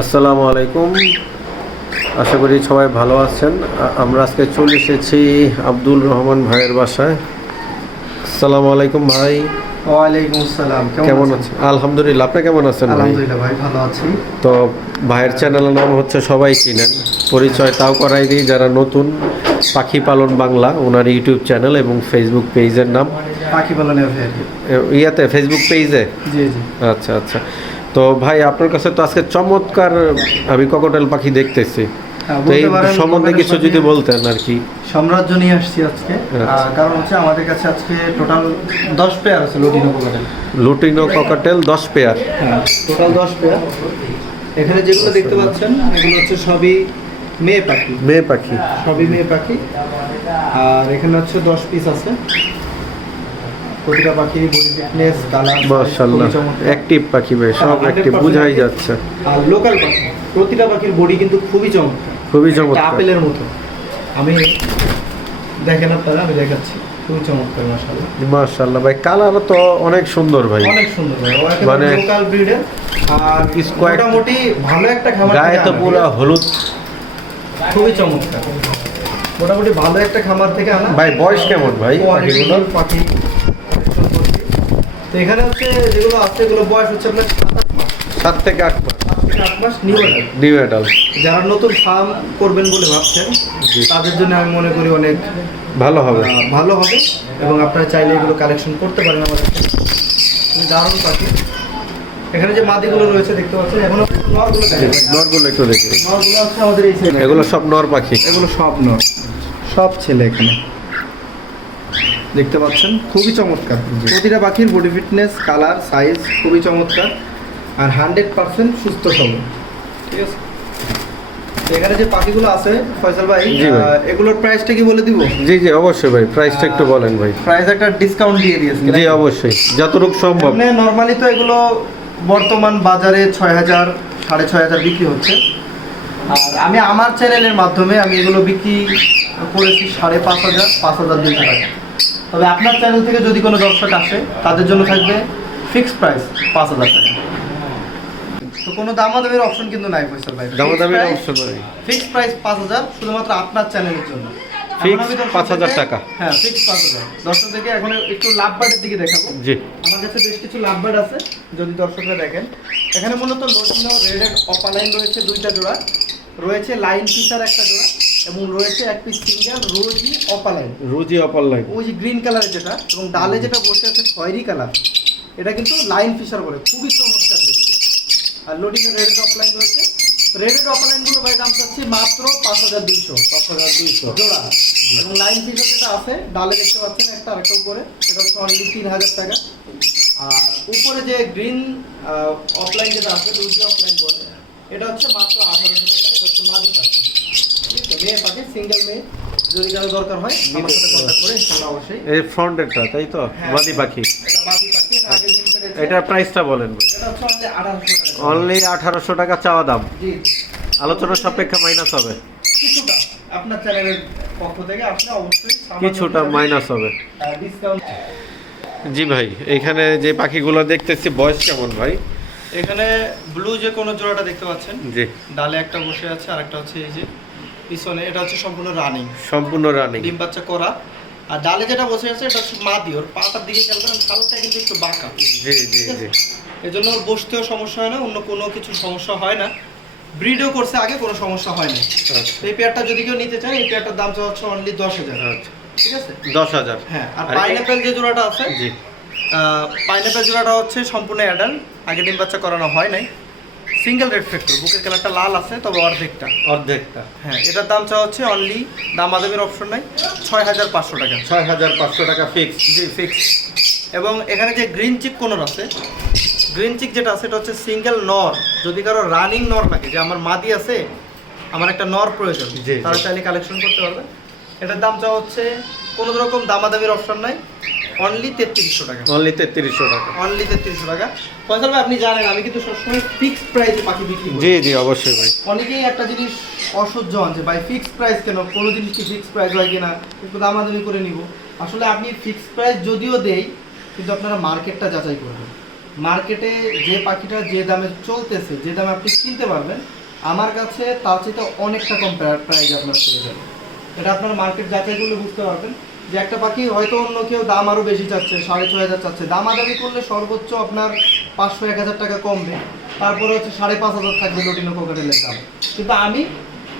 আসসালামু আলাইকুম, আশা করি সবাই ভালো আছেন। আমরা আজকে চলে এসেছি আব্দুল রহমান ভাইয়ের বাসায়। আসসালামু আলাইকুম ভাই। ওয়ালাইকুম আসসালাম। কেমন আছেন? আলহামদুলিল্লাহ, আপনি কেমন আছেন? আলহামদুলিল্লাহ ভাই, ভালো আছি। তো ভাইয়ের চ্যানেলের নাম হচ্ছে, সবাই চিনেন, পরিচয় তাও করাই দিই যারা নতুন। পাখি পালন বাংলা ওনার ইউটিউব চ্যানেল এবং ফেসবুক পেজের নাম পাখি পালন ইয়াতে ফেসবুক পেজে। জি জি। আচ্ছা আচ্ছা। তো ভাই আপনার কাছে তো আজকে চমৎকার আমি ককটেল পাখি দেখতেছি, তো এই সম্বন্ধে কিছু যদি বলতেন আর কি। সাম্রাজ্য নিয়ে আসছি আজকে, কারণ হচ্ছে আমাদের কাছে আজকে টোটাল 10 পেয়ার আছে lutino cockatiel. Lutino cockatiel 10 pair? হ্যাঁ, টোটাল 10 পেয়ার। এখানে যেগুলো দেখতে পাচ্ছেন এগুলো হচ্ছে সবই মেয়ে পাখি। মেয়ে পাখি? সবই মেয়ে পাখি। আর এখানে হচ্ছে 10 পিস আছে। প্রতিটা পাখি বডি ফিটনেস, কালার, মাশাআল্লাহ অ্যাক্টিভ পাখি ভাই, সব অ্যাক্টিভ বোঝাই যাচ্ছে। আর লোকাল পাখি, প্রতিটা পাখির বডি কিন্তু খুবই চমৎকার, খুবই চমৎকার, আপেলের মতো। আমি দেখেন আপনারা, আমি দেখাচ্ছি, খুবই চমৎকার। মাশাআল্লাহ মাশাআল্লাহ ভাই, কালার তো অনেক সুন্দর ভাই, অনেক সুন্দর ভাই। মানে লোকাল ব্রিডের। আর মোটামুটি ভালো একটা খামার, গায়ে তো পুরো হলুদ, খুবই চমৎকার। মোটামুটি ভালো একটা খামার থেকে আনা ভাই। বয়স কেমন ভাই পাখিগুলোর? পাখি তো এখানে হচ্ছে যেগুলো আছে, এগুলো বয়স হচ্ছে আপনার 7 থেকে 8 মাস। 8 মাস নিউ অ্যাডাল্ট। New adult. যারা নতুন ফার্ম করবেন বলে ভাবছেন তাদের জন্য আমি মনে করি অনেক ভালো হবে, ভালো হবে। এবং আপনারা চাইলে এগুলো কালেকশন করতে পারেন আমাদের কাছে। দারুণ পাখি। এখানে যে মাদিগুলো রয়েছে দেখতে পাচ্ছেন, এখনো নরগুলো দেখেন। নরগুলো একটু দেখি। নরগুলো আছে আমাদের এই সাইডে। এগুলো সব নর পাখি? এগুলো সব নর, সব ছেলে এখানে দেখতে পাচ্ছেন। খুবই চমৎকার প্রতিটা পাখির বডি ফিটনেস, কালার, সাইজ খুবই চমৎকার। আর 100% সুস্থ সবল। ঠিক আছে, এখানে যে পাখিগুলো আছে ফয়সাল ভাই, এগুলোর প্রাইসটা কি বলে দিব? জি জি অবশ্যই ভাই, প্রাইসটা একটু বলেন ভাই। প্রাইস একটা ডিসকাউন্ট দিয়ে দিয়েছি। জি অবশ্যই, যতটুকু সম্ভব। মানে নরমালি তো এগুলো বর্তমান বাজারে 6000 6500 বিক্রি হচ্ছে। আর আমি আমার চ্যানেলের মাধ্যমে আমি এগুলো বিক্রি করেছি 5500 5200 টাকা। তবে আপনার চ্যানেল থেকে যদি কোনো দর্শক আসে তাদের জন্য থাকবে ফিক্সড প্রাইস 5000 টাকা। তো কোনো দামাদামির অপশন কিন্তু নাই ফয়সাল ভাই। দামাদামির অপশন নাই, ফিক্সড প্রাইস 5000 শুধুমাত্র আপনার চ্যানেলের জন্য। ফিক্সড 5000 টাকা। হ্যাঁ, ফিক্সড 5000। দর্শক থেকে এখন একটু লাভ বার্ডের দিকে দেখাবো। জি, আমার কাছে বেশ কিছু লাভ বার্ড আছে, যদি দর্শকরা দেখেন। এখানে মূলত লোটিনো রেডেড অপালাইন রয়েছে 2টা জোড়া, রয়েছে লাইন ফিশার একটা জোড়া, এবং রয়েছে এক পিস সিঙ্গেল রোজি অপালাইন। রোজি অপালাইন ওই যে গ্রিন কালারের যেটা, এবং ডালে যেটা বসে আছে খয়েরি কালার, এটা কিন্তু লাইন ফিশার বলে, খুবই চমৎকার দেখতে। আর লোটিনো রেডেড অপালাইন রয়েছে। রেডেড অপালাইনগুলো ভাই দাম চাচ্ছি মাত্র 5200 জোড়া। এবং লাইন ফিশার যেটা আছে ডালে দেখতে পাচ্ছেন একটা, আরেকটা উপরে, এটা হচ্ছে অনলি 3000 টাকা। আর উপরে যে গ্রিন অফলাইন যেটা আছে, রোজি অফলাইন বলে, এটা হচ্ছে মাত্র 1800 টাকা। এটা হচ্ছে মাদি পাখি, ঠিক আছে, মেয়ে পাখি, সিঙ্গেল মেয়ে। যদি কারো দরকার হয় আমার সাথে কন্ট্যাক্ট করে ইনশাআল্লাহ অবশ্যই। এই ফ্রন্টেরটা তাই তো? মাদি পাখি, এটা মাদি পাখি। আগে দিন পেড়েছে। এটার প্রাইসটা বলেন ভাই। এটা হচ্ছে অনলি 1800 টাকা চাওয়া দাম। জি, আলোচনা সাপেক্ষে মাইনাস হবে কিছুটা। আপনার চ্যানেলের পক্ষ থেকে আসলে অবশ্যই কিছুটা মাইনাস হবে, ডিসকাউন্ট। জি ভাই, এখানে যে পাখিগুলো দেখতেছি বয়স কেমন ভাই? এখানে ব্লু যে কোন জোড়াটা দেখতে পাচ্ছেন, জি, ডালে একটা বসে আছে, আরেকটা হচ্ছে এই যে পিছনে, এটা হচ্ছে সম্পূর্ণ রানিং, সম্পূর্ণ রানিং, ডিম বাচ্চা করা। আর ডালে যেটা বসে আছে এটা হচ্ছে মাদি, ওর পাটার দিকে খেয়াল করেন, হালকা কিন্তু একটু বাঁকা। জি জি জি, এজন্য ওর বসতেও সমস্যা হয় না, অন্য কোনো কিছু সমস্যা হয় না। ব্রিডও করছে আগে, কোনো সমস্যা হয় না। আচ্ছা, এই পেয়ারটা যদি কেউ নিতে চান, এই পেয়ারটার দাম হচ্ছে অনলি 10000। আচ্ছা, ঠিক আছে, 10000। হ্যাঁ। আর পাইনাপেল যে জোড়াটা আছে, জি, পাইনাপেল জোড়াটা হচ্ছে সম্পূর্ণ অ্যাডাল্ট, আগে ডিম বাচ্চা করানো হয় নাই। সিঙ্গেল রেড ফ্যাক্টর, বুকের কালারটা লাল আছে, তবে অর্ধেকটা। হ্যাঁ, এটার দাম হচ্ছে অনলি, দামাদামির অপশন নাই, 6500 টাকা। 6500 টাকা ফিক্স? জি, ফিক্স। এবং এখানে যে গ্রিন চিক কোনর আছে, গ্রিন চিক যেটা আছে এটা হচ্ছে সিঙ্গেল নর। যদি কারো রানিং নর লাগে, যে আমার মাদি আছে, আমার একটা নর প্রয়োজন, তারা চাইলে কালেকশন করতে পারবে। এটার দাম হচ্ছে কোনো রকম দামাদামির অপশন নাই, অনলি 3300 টাকা। অনলি 3300 টাকা? অনলি 3300 টাকা। ফয়সাল ভাই, আপনি জানেন আমি কিন্তু সবসময় ফিক্সড প্রাইসে পাখি বিক্রি করি। জি জি অবশ্যই ভাই। অনেকেই একটা জিনিস অসহ্য হন যে ভাই ফিক্সড প্রাইস কেন, কোনো জিনিস কি ফিক্সড প্রাইস হয় কিনা, একটু দামাদামি করে নিব। আসলে আপনি ফিক্সড প্রাইস যদিও দেই, কিন্তু আপনারা মার্কেটটা যাচাই করবেন। মার্কেটে যে পাখিটা যে দামে চলতেছে, যে দামে আপনি কিনতে পারবেন, আমার কাছে তার চাইতে অনেকটা কম প্রাইসে আপনারা পেয়ে যাবেন। এটা আপনার মার্কেট যাচাই করলে বুঝতে পারবেন যে একটা পাখি হয়তো অন্য কেউ দাম আরও বেশি চাচ্ছে, 6,500 চাচ্ছে, দামাদামি করলে সর্বোচ্চ আপনার 500-1,000 টাকা কমবে, তারপরে হচ্ছে 5,500 থাকবে লটিনো কোকাটেলের দাম। কিন্তু আমি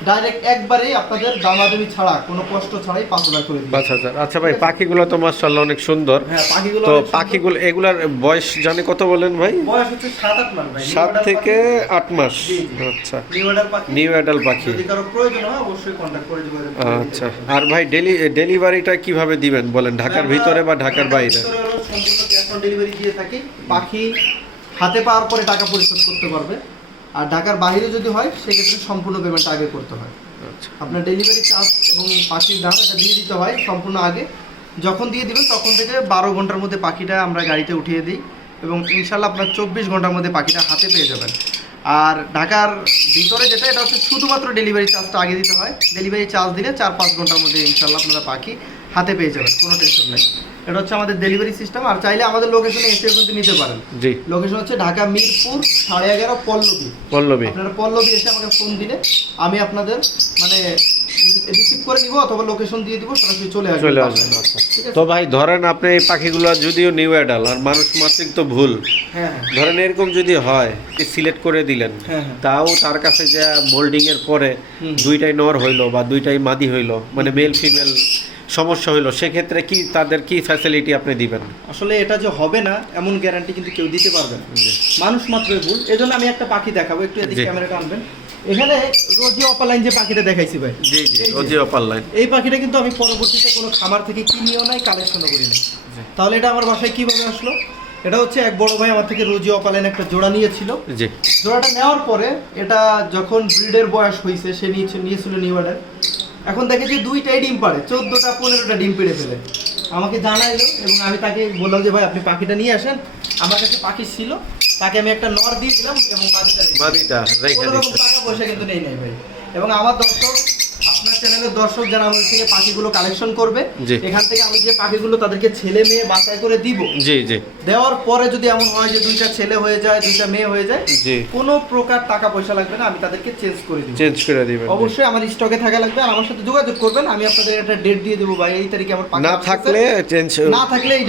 ডাইরেক্ট একবারেই আপনাদের দামাদামি ছাড়া কোনো কষ্ট ছাড়াই 5,000 করে দিই। 5,000। আচ্ছা ভাই, পাখিগুলো তো মাশাআল্লাহ অনেক সুন্দর। হ্যাঁ, পাখিগুলো তো পাখিগুলো এগুলার বয়স জানি কত বলেন ভাই? বয়স হচ্ছে 7-8 মাস ভাই। 7 থেকে 8 মাস। আচ্ছা, নিউ অ্যাডাল্ট পাখি। যদি কারো প্রয়োজন হয় অবশ্যই কন্টাক্ট করে যোগাযোগ করবেন। আচ্ছা, আর ভাই ডেলিভারিটা কিভাবে দিবেন বলেন, ঢাকার ভিতরে বা ঢাকার বাইরে? সম্পূর্ণ ক্যাশ অন ডেলিভারি দিয়ে থাকি। পাখি হাতে পাওয়ার পরে টাকা পরিশোধ করতে পারবে। আর ঢাকার বাইরে যদি হয় সেক্ষেত্রে সম্পূর্ণ পেমেন্ট আগে করতে হয়। আপনার ডেলিভারি চার্জ এবং পাখির দাম এটা দিয়ে দিতে হয় সম্পূর্ণ আগে। যখন দিয়ে দিবেন তখন থেকে 12 ঘন্টার মধ্যে পাখিটা আমরা গাড়িতে উঠিয়ে দিই এবং ইনশাল্লাহ আপনার 24 ঘন্টার মধ্যে পাখিটা হাতে পেয়ে যাবেন। আর ঢাকার ভিতরে যেটা, এটা হচ্ছে শুধুমাত্র ডেলিভারি চার্জটা আগে দিতে হয়। ডেলিভারি চার্জ দিলে 4-5 ঘন্টার মধ্যে ইনশাল্লাহ আপনারা পাখি হাতে পেয়ে যাবেন, কোনো টেনশন নেই। এটা হচ্ছে আমাদের ডেলিভারি সিস্টেম। আর চাইলে আমাদের লোকেশনে এসে কিন্তু নিতে পারেন। জি, লোকেশন হচ্ছে ঢাকা মিরপুর 11.5 পল্লবী। আপনারা পল্লবী এসে আমাকে ফোন দিলে আমি আপনাদের মানে রিসিভ করে নিব অথবা লোকেশন দিয়ে দিব, সরাসরি চলে আসবেন। তো ভাই ধরেন আপনি এই পাখিগুলো যদিও নিউ অ্যাডাল আর মানুষ মাত্রিক তো ভুল, ধরেন এরকম যদি হয় সিলেক্ট করে দিলেন, তাও তার কাছে যে মোল্ডিং এর পরে দুইটাই নর হইলো বা দুইটাই মাদি হইলো, মানে মেল ফিমেল সমস্যা হইলো, সেক্ষেত্রে কি তাদের কি ফ্যাসিলিটি আপনি দিবেন? আসলে এটা যে হবে না এমন গ্যারান্টি কিন্তু কেউ দিতে পারবে না, মানুষ মাত্রই ভুল। এজন্য আমি একটা পাখি দেখাবো, একটু এদিকে ক্যামেরাটা আনবেন। এখানে রোজি অপালাইন যে পাখিটা দেখাইছি ভাই, জি জি, রোজি অপালাইন। এই পাখিটা কিন্তু আমি পরবর্তীতে কোনো খামার থেকে কিনিও নাই, কালেকশনও করি না। তাহলে এটা আমার বাসায় কিভাবে আসলো? এটা হচ্ছে এক বড় ভাই আমার থেকে রোজি অপালাইন একটা জোড়া নিয়েছিল। জি, জোড়াটা নেওয়ার পরে এটা যখন ব্রিডের বয়স হয়েছে, সে নিয়েছিল নিউ অর্ডার। এখন দেখে যে দুইটাই ডিম পাড়ে, 14টা-15টা ডিম পেড়ে ফেলে। আমাকে জানাইলো এবং আমি তাকে বললাম যে ভাই আপনি পাখিটা নিয়ে আসেন। আমার কাছে পাখি ছিল, তাকে আমি একটা নর দিয়ে দিলাম এবং পাখিটা টাকা পয়সা কিন্তু নেই নাই ভাই। এবং আমার দর্শক, আপনার চ্যানেলের দর্শক যারা আমার থেকে পাখিগুলো কালেকশন করবে, এখান থেকে আমি যে পাখিগুলো তাদেরকে ছেলে মেয়ে বাছাই করে দিব, জি জি, দেওয়ার পরে যদি এমন হয় যে দুইটা ছেলে হয়ে যায়, দুইটা মেয়ে হয়ে যায়, কোনো প্রকার টাকা পয়সা লাগবে না, আমি তাদেরকে চেঞ্জ করে দিব। অবশ্যই আমার স্টকে থাকা লাগবে আর আমার সাথে যোগাযোগ করবেন। আমি আপনাদের একটা ডেট দিয়ে দেবো ভাই, এই তারিখে আমার পাখি না থাকলে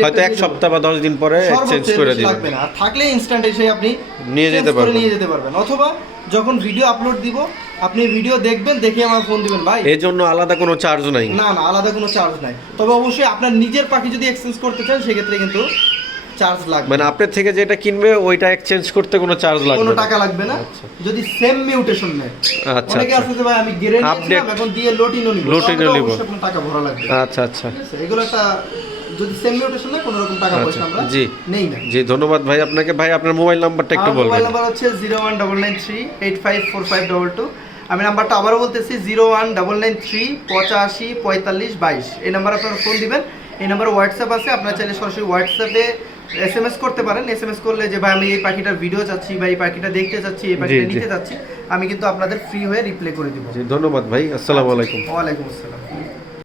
হয়তো 1 সপ্তাহ বা 10 দিন পরে চেঞ্জ করে দিবেন, লাগবে না। আর থাকলে ইনস্ট্যান্ট এসে আপনি নিয়ে যেতে পারবেন। অথবা যখন ভিডিও আপলোড দিব আপনি ভিডিও দেখবেন, দেখে আমার ফোন দিবেন ভাই, এর জন্য আলাদা কোনো চার্জ নাই। না না, আলাদা কোনো চার্জ নাই। তবে অবশ্যই আপনার নিজের পাখি যদি এক্সচেঞ্জ করতে চান সেক্ষেত্রে কিন্তু চার্জ লাগবে। মানে আপনার থেকে যেটা কিনবে ওইটা এক্সচেঞ্জ করতে কোনো চার্জ লাগবে না, কোনো টাকা লাগবে না। যদি সেম মিউটেশন নেয়, আচ্ছা, অনেকে আছে যে ভাই আমি গ্যারান্টি নিলাম এখন দিয়ে লটিনো নিব, অবশ্যই কোনো টাকা ভরা লাগবে। আচ্ছা আচ্ছা, ঠিক আছে। এগুলোটা যদি সেম মিউটেশন না, কোনো রকম টাকা পয়সা আমরা নেই না। জি, ধন্যবাদ ভাই আপনাকে। ভাই আপনার মোবাইল নাম্বারটা একটু বলবেন? মোবাইল নাম্বার হচ্ছে 01993854522। আমি নাম্বারটা আবারও বলতেছি, 01993854522। এই নাম্বারে আপনারা ফোন দিবেন। এই নাম্বারে হোয়াটসঅ্যাপ আছে, আপনারা চাইলে সরাসরি হোয়াটসঅ্যাপে SMS করতে পারেন। SMS করলে যে ভাই আমি এই পাখিটার ভিডিও চাচ্ছি বা এই পাখিটা দেখতে চাচ্ছি, এই পাখিটা নিতে চাচ্ছি, আমি কিন্তু আপনাদের ফ্রি হয়ে রিপ্লাই করে দিব। জি, ধন্যবাদ ভাই। আসসালামু আলাইকুম। ওয়া আলাইকুম আসসালাম।